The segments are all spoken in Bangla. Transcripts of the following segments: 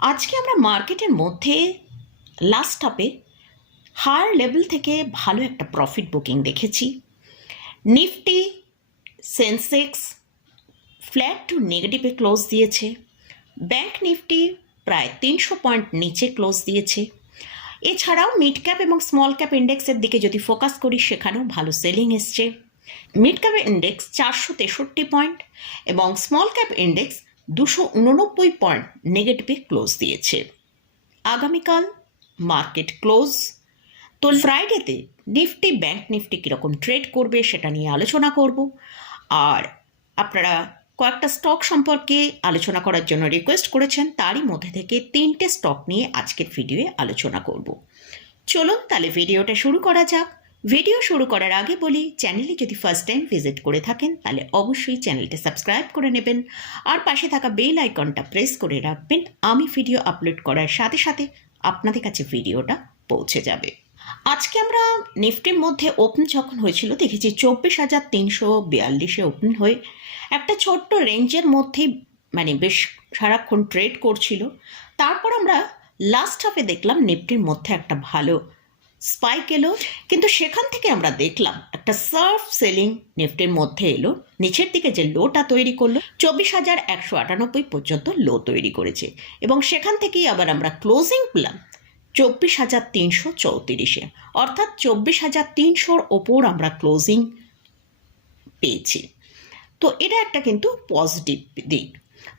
আজকে আমরা মার্কেটের মধ্যে লাস্ট হাফে হায়ার লেভেল থেকে ভালো একটা প্রফিট বুকিং দেখেছি। নিফটি সেন্সেক্স ফ্ল্যাট টু নেগেটিভে ক্লোজ দিয়েছে। ব্যাংক নিফটি প্রায় তিনশো পয়েন্ট নিচে ক্লোজ দিয়েছে। এছাড়াও মিড ক্যাপ এবং স্মল ক্যাপ ইন্ডেক্সের দিকে যদি ফোকাস করি, সেখানেও ভালো সেলিং এসছে। মিড ক্যাপ ইন্ডেক্স চারশো তেষট্টি পয়েন্ট এবং স্মল ক্যাপ ইন্ডেক্স দুশো উননব্বই পয়েন্ট নেগেটিভে ক্লোজ দিয়েছে। আগামীকাল মার্কেট ক্লোজ। তো ফ্রাইডেতে নিফটি, ব্যাংক নিফটি কীরকম ট্রেড করবে সেটা নিয়ে আলোচনা করব। আর আপনারা কয়েকটা স্টক সম্পর্কে আলোচনা করার জন্য রিকোয়েস্ট করেছেন, তারই মধ্যে থেকে তিনটে স্টক নিয়ে আজকের ভিডিওয়ে আলোচনা করব। চলুন তাহলে ভিডিওটা শুরু করা যাক। ভিডিও শুরু করার আগে বলি চ্যানেলে যদি ফার্স্ট টাইম ভিজিট করে থাকেন, তাহলে অবশ্যই চ্যানেলটা সাবস্ক্রাইব করে নেবেন। আর পাশে থাকা বেল আইকনটা প্রেস করে রাখবেন। আমি ভিডিও আপলোড করার সাথে সাথে আপনাদের কাছে ভিডিওটা পৌঁছে যাবে। আজকে আমরা নিফটির মধ্যে ওপেন যখন হয়েছিল, দেখেছি চব্বিশ হাজার তিনশো বিয়াল্লিশে ওপেন হয়ে একটা ছোট্ট রেঞ্জের মধ্যে মানে বেশ সারাক্ষণ ট্রেড করছিল। তারপর আমরা লাস্ট হাফে দেখলাম নিফটির মধ্যে একটা ভালো স্পাইক এলো, কিন্তু সেখান থেকে আমরা দেখলাম একটা সার্ফ সেলিং নিফটির মধ্যে এলো, নিচের দিকে যে লোটা তৈরি করল, চব্বিশ হাজার একশো আটানব্বই পর্যন্ত লো তৈরি করেছে। এবং সেখান থেকেই আবার আমরা ক্লোজিং পেলাম চব্বিশ হাজার তিনশো চৌত্রিশে। অর্থাৎ চব্বিশ হাজার তিনশোর ওপর আমরা ক্লোজিং পেয়েছি। তো এটা একটা কিন্তু পজিটিভ দিক।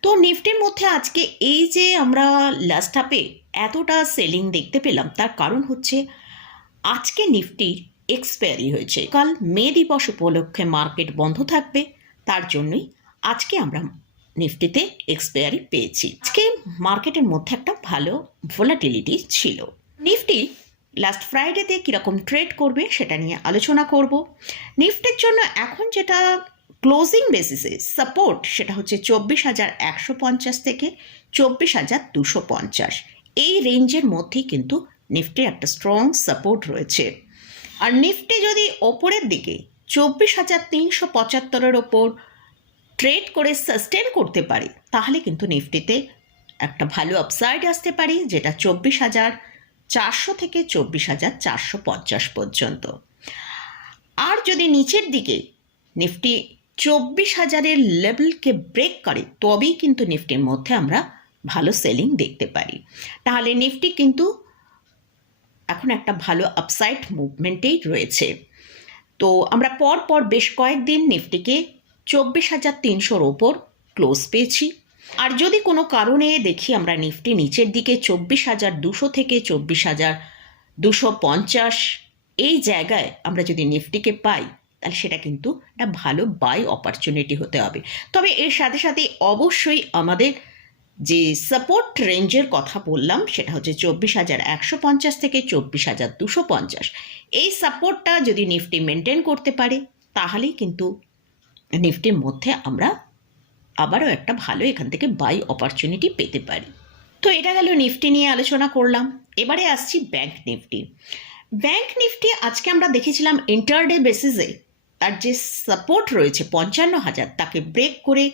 তো নিফটির মধ্যে আজকে এই যে আমরা লাস্ট হাফে এতটা সেলিং দেখতে পেলাম, তার কারণ হচ্ছে আজকে নিফটির এক্সপায়ারি হয়েছে। কাল মে দিবস উপলক্ষে মার্কেট বন্ধ থাকবে, তার জন্যই আজকে আমরা নিফটিতে এক্সপায়ারি পেয়েছি। আজকে মার্কেটের মধ্যে একটা ভালো ভোলাটিলিটি ছিল। নিফটি লাস্ট ফ্রাইডেতে কীরকম ট্রেড করবে সেটা নিয়ে আলোচনা করব। নিফটির জন্য এখন যেটা ক্লোজিং বেসিসে সাপোর্ট সেটা হচ্ছে চব্বিশ হাজার একশো পঞ্চাশ থেকে চব্বিশ হাজার দুশো পঞ্চাশ। এই রেঞ্জের মধ্যেই কিন্তু নিফটির একটা স্ট্রং সাপোর্ট রয়েছে। আর নিফটি যদি ওপরের দিকে চব্বিশ হাজার তিনশো পঁচাত্তরের ওপর ট্রেড করে সাস্টেন করতে পারে, তাহলে কিন্তু নিফটিতে একটা ভালো আপসাইড আসতে পারে, যেটা চব্বিশ হাজার চারশো থেকে চব্বিশ হাজার চারশো পঞ্চাশ পর্যন্ত। আর যদি নিচের দিকে নিফটি চব্বিশ হাজারের লেভেলকে ব্রেক করে, তবেই কিন্তু নিফটির মধ্যে আমরা ভালো সেলিং দেখতে পারি। তাহলে নিফটি কিন্তু এখন একটা ভালো আপসাইড মুভমেন্টেই রয়েছে। তো আমরা পর পর বেশ কয়েকদিন নিফটিকে চব্বিশ হাজার তিনশোর ওপর ক্লোজ পেয়েছি। আর যদি কোনো কারণে দেখি আমরা নিফটি নিচের দিকে চব্বিশ হাজার দুশো থেকে চব্বিশ হাজার দুশো পঞ্চাশ, এই জায়গায় আমরা যদি নিফটিকে পাই, তাহলে সেটা কিন্তু একটা ভালো বাই অপরচুনিটি হতে হবে। তবে এর সাথে সাথে অবশ্যই আমাদের যে সাপোর্ট রেঞ্জের কথা বললাম, সেটা হচ্ছে চব্বিশ হাজার একশো পঞ্চাশ থেকে চব্বিশ হাজার দুশো পঞ্চাশ। এই সাপোর্টটা যদি নিফটি মেনটেন করতে পারে, তাহলেই কিন্তু নিফটির মধ্যে আমরা আবারও একটা ভালো এখান থেকে বাই অপরচুনিটি পেতে পারি। তো এটা গেল নিফটি নিয়ে আলোচনা করলাম। এবারে আসছি ব্যাংক নিফটি ব্যাংক নিফটি আজকে আমরা দেখেছিলাম ইন্টারডে বেসিসে তার যে সাপোর্ট রয়েছে পঞ্চান্ন হাজার, তাকে ব্রেক করে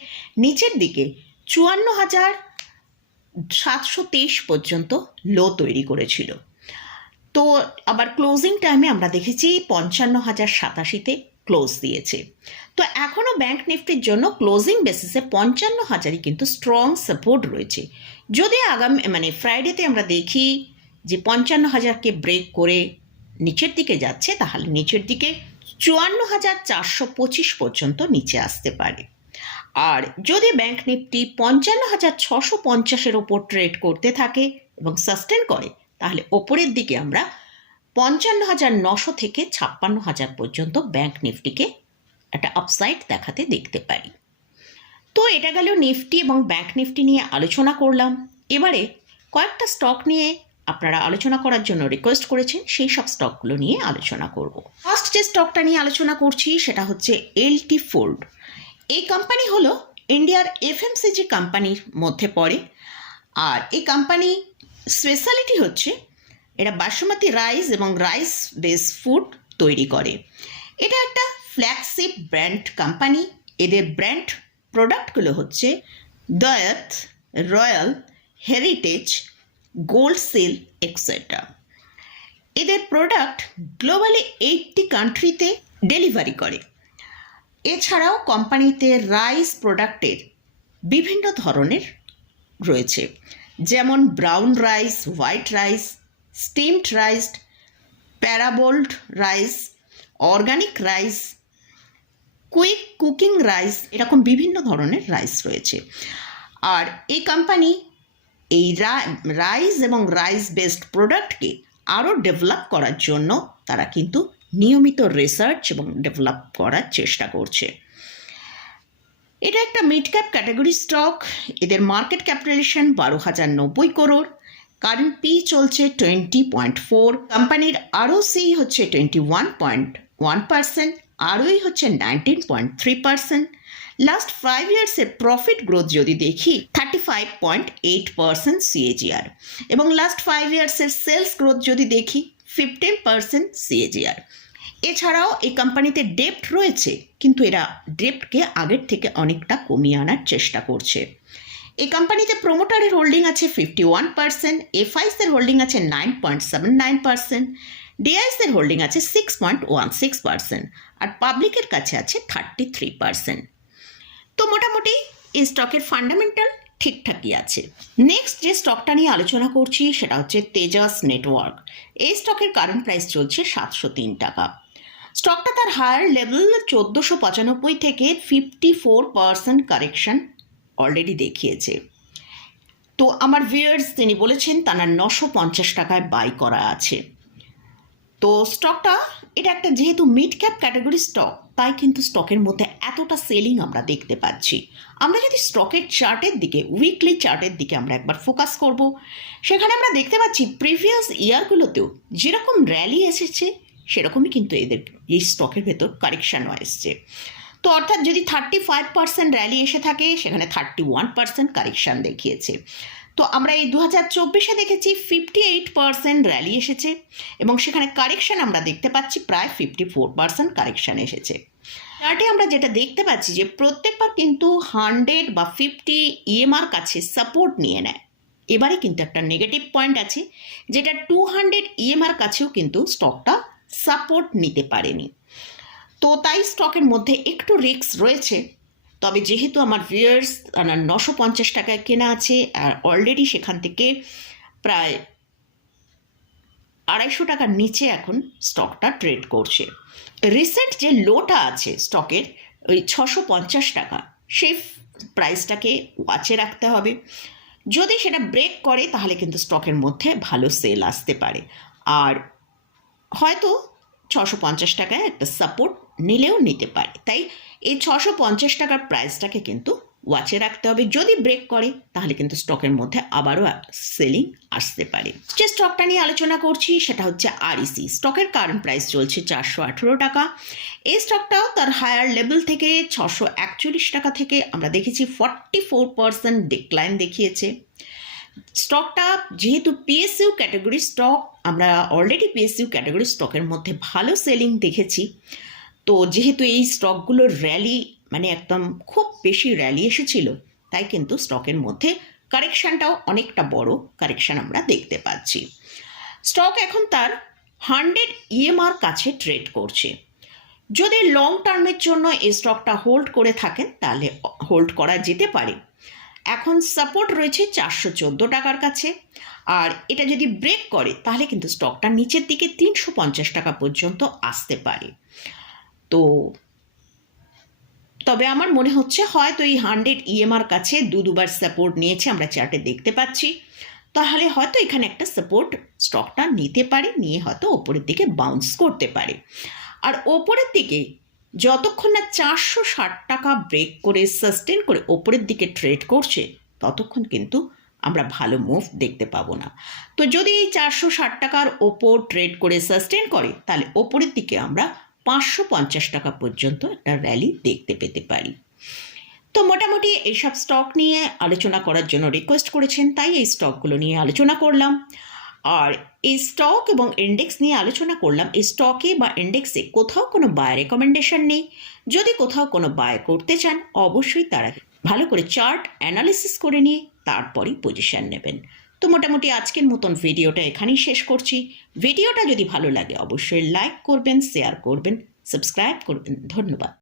নিচের দিকে চুয়ান্ন হাজার সাতশো তেইশ পর্যন্ত লো তৈরি করেছিল। তো আবার ক্লোজিং টাইমে আমরা দেখেছি পঞ্চান্ন হাজার সাতাশিতে ক্লোজ দিয়েছে। তো এখনও ব্যাংক নিফটির জন্য ক্লোজিং বেসিসে পঞ্চান্ন হাজারই কিন্তু স্ট্রং সাপোর্ট রয়েছে। যদি আগামী মানে ফ্রাইডেতে আমরা দেখি যে পঞ্চান্ন হাজারকে ব্রেক করে নিচের দিকে যাচ্ছে, তাহলে নিচের দিকে চুয়ান্ন হাজার চারশো পঁচিশ পর্যন্ত নিচে আসতে পারে। আর যদি ব্যাংক নিফটি পঞ্চান্ন হাজার ছশো পঞ্চাশের ওপর ট্রেড করতে থাকে এবং সাস্টেন করে, তাহলে ওপরের দিকে আমরা পঞ্চান্ন হাজার নশো থেকে ছাপ্পান্ন হাজার পর্যন্ত ব্যাংক নিফটিকে একটা আপসাইড দেখাতে দেখতে পারি। তো এটা গেল নিফটি এবং ব্যাংক নিফটি নিয়ে আলোচনা করলাম। এবারে কয়েকটা স্টক নিয়ে আপনারা আলোচনা করার জন্য রিকোয়েস্ট করেছেন, সেই সব স্টকগুলো নিয়ে আলোচনা করব। ফার্স্ট যে স্টকটা নিয়ে আলোচনা করছি, সেটা হচ্ছে এলটি ফোল্ড এই কোম্পানি হলো ইন্ডিয়ার এফএমসিজি কোম্পানির মধ্যে পড়ে। আর এই কোম্পানি স্পেশালিটি হচ্ছে এরা বাসমতি রাইস এবং রাইস বেস ফুড তৈরি করে। এটা একটা ফ্ল্যাগশিপ ব্র্যান্ড কোম্পানি এদের ব্র্যান্ড প্রোডাক্টগুলো হচ্ছে দয়াত রয়্যাল হেরিটেজ গোল্ড সেল এক্সেট্রা এদের প্রোডাক্ট গ্লোবালি এইটটি কান্ট্রিতে ডেলিভারি করে। এছাড়াও কোম্পানিতে রাইস প্রোডাক্টের বিভিন্ন ধরনের রয়েছে। যেমন brown rice, white rice, steamed rice, parboiled rice, organic rice, quick cooking rice এরকম বিভিন্ন ধরনের রাইস রয়েছে। আর এই কোম্পানি এই রাইস এবং রাইস বেসড প্রোডাক্টকে আরও ডেভেলপ করার জন্য তারা কিন্তু নিয়মিত রিসার্চ এবং ডেভেলপ করার চেষ্টা করছে। এটা একটা মিড ক্যাপ ক্যাটাগরি স্টক এদের মার্কেট ক্যাপিটালেশন বারো হাজার নব্বই করোড় কারেন্ট পি চলছে টোয়েন্টি পয়েন্ট ফোর কোম্পানির আরও সি হচ্ছে twenty one point one percent ROE হচ্ছে nineteen point three percent last five ইয়ার্সের profit growth যদি দেখি thirty five point eight percent CAGR এবং লাস্ট ফাইভ ইয়ার্সের সেলস গ্রোথ যদি দেখি ফিফটিন পার্সেন্ট সিএজিআর এছাড়াও এই কোম্পানিতে ডেপ্ট রয়েছে, কিন্তু এরা ডেপ্টকে আগের থেকে অনেকটা কমিয়ে আনার চেষ্টা করছে। এই কোম্পানিতে প্রোমোটারের হোল্ডিং আছে ফিফটি ওয়ান পার্সেন্ট এফআইসের হোল্ডিং আছে nine point seven nine percent ডিআইসের holding আছে six point one six percent আর পাবলিকের কাছে আছে থার্টি থ্রি পার্সেন্ট তো মোটামুটি এই স্টকের ফান্ডামেন্টাল ঠিকঠাকই আছে। নেক্সট যে স্টকটা নিয়ে আলোচনা করছি, সেটা হচ্ছে তেজাস নেটওয়ার্ক এই স্টকের কারেন্ট প্রাইস চলছে সাতশো তিন টাকা। স্টকটা তার হায়ার লেভেল চোদ্দোশো পঁচানব্বই থেকে fifty four percent correction already দেখিয়েছে। তো আমার ভিউয়ার্স তিনি বলেছেন তার নশো পঞ্চাশ টাকায় বাই করা আছে। তো স্টকটা এটা একটা যেহেতু মিড ক্যাপ ক্যাটাগরি স্টক তাই কিন্তু স্টকের মধ্যে এতটা সেলিং আমরা দেখতে পাচ্ছি। আমরা যদি স্টকের চার্টের দিকে উইকলি চার্টের দিকে আমরা একবার ফোকাস করব, সেখানে আমরা দেখতে পাচ্ছি প্রিভিয়াস ইয়ারগুলোতেও যেরকম র্যালি এসেছে সেরকমই কিন্তু এদের এই স্টকের ভেতর কারেকশানও এসছে। তো অর্থাৎ যদি থার্টি ফাইভ পার্সেন্ট র্যালি এসে থাকে, সেখানে থার্টি ওয়ান পার্সেন্ট কারেকশান দেখিয়েছে। তো আমরা এই দু হাজার চব্বিশে দেখেছি ফিফটি এইট পার্সেন্ট র্যালি এসেছে এবং সেখানে কারেকশান আমরা দেখতে পাচ্ছি প্রায় ফিফটি ফোর পার্সেন্ট কারেকশান এসেছে চার্টে আমরা যেটা দেখতে পাচ্ছি যে প্রত্যেকবার কিন্তু হান্ড্রেড বা ফিফটি ইএমআর কাছে সাপোর্ট নিয়ে নেয়। এবারে কিন্তু একটা নেগেটিভ পয়েন্ট আছে, যেটা টু হান্ড্রেড ইএমআর কাছেও কিন্তু স্টকটা সাপোর্ট নিতে পারেনি। তো তাই স্টকের মধ্যে একটু রিস্ক রয়েছে। তবে যেহেতু আমার ভিউয়ার্স নশো পঞ্চাশ টাকায় কেনা আছে, আর অলরেডি সেখান থেকে প্রায় আড়াইশো টাকার নিচে এখন স্টকটা ট্রেড করছে। রিসেন্ট যে লোটা আছে স্টকের ওই ছশো পঞ্চাশ টাকা, সেই প্রাইসটাকে ওয়াচে রাখতে হবে। যদি সেটা ব্রেক করে, তাহলে কিন্তু স্টকের মধ্যে ভালো সেল আসতে পারে। আর হয়তো ছশো পঞ্চাশ টাকায় একটা সাপোর্ট নিলেও নিতে পারে। তাই এই ছশো পঞ্চাশ টাকার প্রাইসটাকে কিন্তু ওয়াচে রাখতে হবে। যদি ব্রেক করে, তাহলে কিন্তু স্টকের মধ্যে আবারও সেলিং আসতে পারে। যে স্টকটা নিয়ে আলোচনা করছি, সেটা হচ্ছে আরইসি স্টকের কারেন্ট প্রাইস চলছে চারশো আঠেরো টাকা। এই স্টকটাও তার হায়ার লেভেল থেকে ছশো একচল্লিশ টাকা থেকে আমরা দেখেছি ফর্টি ফোর পার্সেন্ট ডিক্লাইন দেখিয়েছে। স্টকটা যেহেতু পিএসইউ ক্যাটাগরি স্টক আমরা অলরেডি পিএসইউ ক্যাটাগরি স্টকের মধ্যে ভালো সেলিং দেখেছি। তো যেহেতু এই স্টকগুলোর র্যালি মানে একদম খুব বেশি র্যালি এসেছিল, তাই কিন্তু স্টকের মধ্যে কারেকশানটাও অনেকটা বড় কারেকশান আমরা দেখতে পাচ্ছি। স্টক এখন তার হান্ড্রেড ইএমআর কাছে ট্রেড করছে। যদি লং টার্মের জন্য এই স্টকটা হোল্ড করে থাকেন, তাহলে হোল্ড করা যেতে পারে। এখন সাপোর্ট রয়েছে চারশো চোদ্দ টাকার কাছে। আর এটা যদি ব্রেক করে, তাহলে কিন্তু স্টকটা নিচের দিকে তিনশো পঞ্চাশ টাকা পর্যন্ত আসতে পারে। তো তবে আমার মনে হচ্ছে হয়তো এই হান্ড্রেড ইএমআর কাছে দু দুবার সাপোর্ট নিয়েছে, আমরা চার্টে দেখতে পাচ্ছি। তাহলে হয়তো এখানে একটা সাপোর্ট স্টকটা নিতে পারে, নিয়ে হয়তো ওপরের দিকে বাউন্স করতে পারে। আর ওপরের দিকে যতক্ষণ না চারশো ষাট টাকা ব্রেক করে সাস্টেন করে ওপরের দিকে ট্রেড করছে, ততক্ষণ কিন্তু আমরা ভালো মুভ দেখতে পাবো না। তো যদি এই চারশো ষাট টাকার ওপর ট্রেড করে সাস্টেন করে, তাহলে ওপরের দিকে আমরা পাঁচশো পঞ্চাশ টাকা পর্যন্ত একটা র্যালি দেখতে পেতে পারি। তো মোটামুটি এইসব স্টক নিয়ে আলোচনা করার জন্য রিকোয়েস্ট করেছেন, তাই এই স্টকগুলো নিয়ে আলোচনা করলাম। আর এই স্টক এবং ইন্ডেক্স নিয়ে আলোচনা করলাম, এই স্টকে বা ইন্ডেক্সে কোথাও কোনো বায় রেকমেন্ডেশন নেই। যদি কোথাও কোনো বায় করতে চান, অবশ্যই তারা ভালো করে চার্ট অ্যানালিসিস করে নিয়ে তারপরই পজিশন নেবেন। তো মোটামুটি আজকের মতন ভিডিওটা এখানেই শেষ করছি। ভিডিওটা যদি ভালো লাগে, অবশ্যই লাইক করবেন শেয়ার করবেন সাবস্ক্রাইব করবেন। ধন্যবাদ।